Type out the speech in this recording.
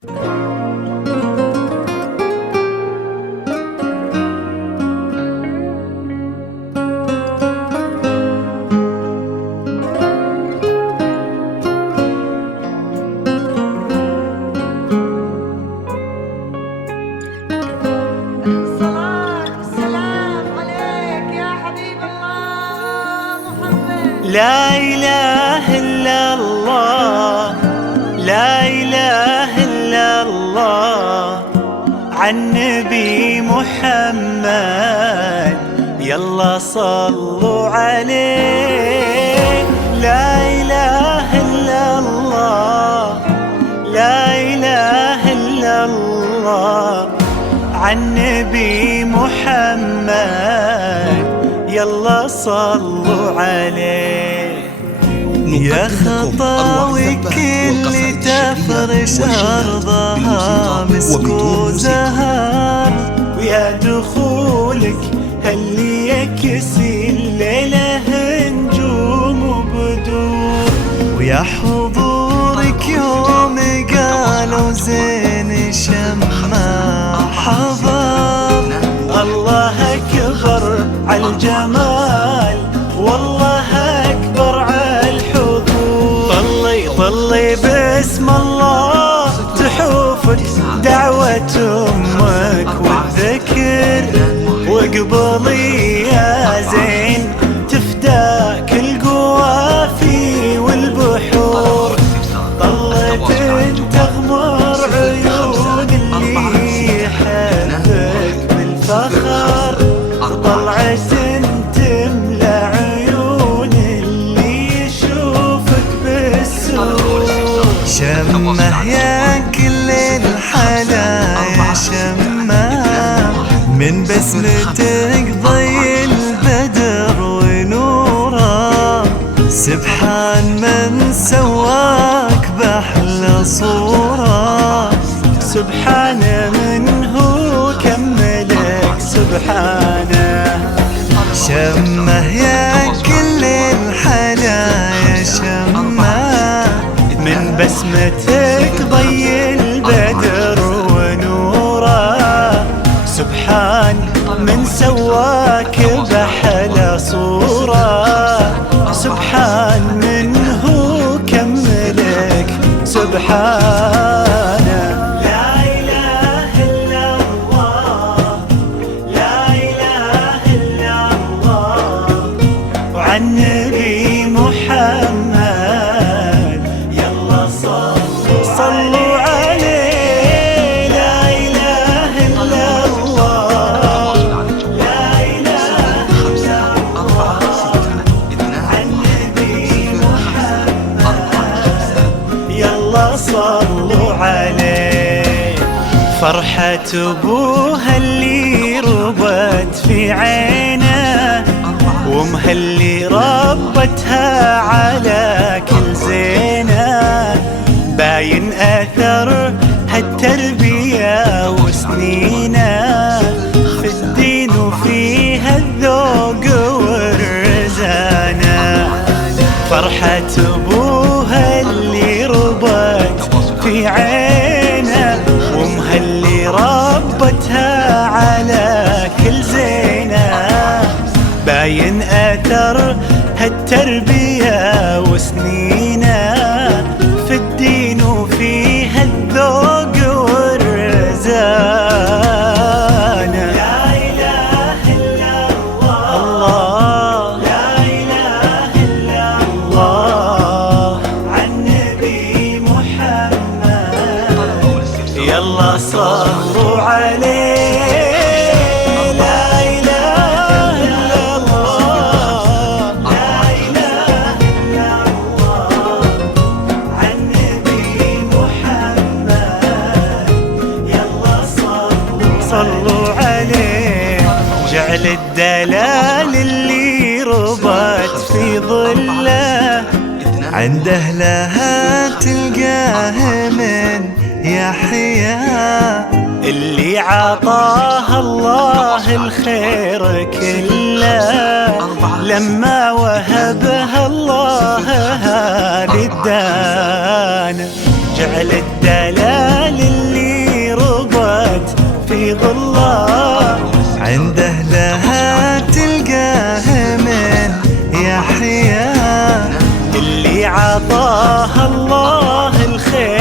لا إله إلا الله، لا إله إلا الله، عن نبي محمد يلا صلوا عليه. لا إله إلا الله، لا إله إلا الله، عن نبي محمد يلا صلوا عليه. يا خطاوي كل تفرش أرضها مسك وزهر، ويا دخولك هل يكسي الليلة نجوم وبدور، ويا حضورك يوم قالوا زين شمع حضر. الله أكبر عالجمال، والله أكبر عالحضور. طلي باسم الله تحوفك دعوة أمك والذكر، واقبلي يا زين تفداك القوافي والبحور. طلت تغمر عيون اللي يحبك بالفخر، طلعت تملى عيون اللي يشوفك بالسرور. شمه يا كل الحلايا شمه، من بسمتك ضي البدر ونوره. سبحان من سواك بأحلى صورة، سبحان من هو كملك سبحانه. شمه يا كل الحلايا شمه، من بسمتك ضي البدر ونوره. سبحان من سواك بأحلى صورة، سبحان من هو كملك سبحانه. لا إله إلا الله، لا إله إلا الله، وعن نبي محمد يلا صلوا عليه. لا إله إلا الله، لا إله إلا الله، عن نبي محمد يلا صلوا عليه. فرحة أبوها اللي ربت في عينه، وامها اللي ربتها على كل زينه. باين أثر هالتربية وسنينه، في الدين وفيها الذوق والرزانة. فرحة أبوها اللي ربت في عينه، وامها اللي ربتها على كل زينه. باين أثر هالتربية وسنينه، في الدين وفيها الذوق والرزانة. لا إله إلا الله، لا إله إلا الله، عن نبي محمد يلا صلوا عليه. لا إله إلا الله، لا إله إلا الله، عن نبي محمد يلا صلوا عليه. جعل الدلال اللي ربت في ظله، عند أهلها تلقاه من يحيى، اللي عطاها الله الخير كله، لما وهبها الله هذه الدانة. جعل الدلال عطاها الله الخير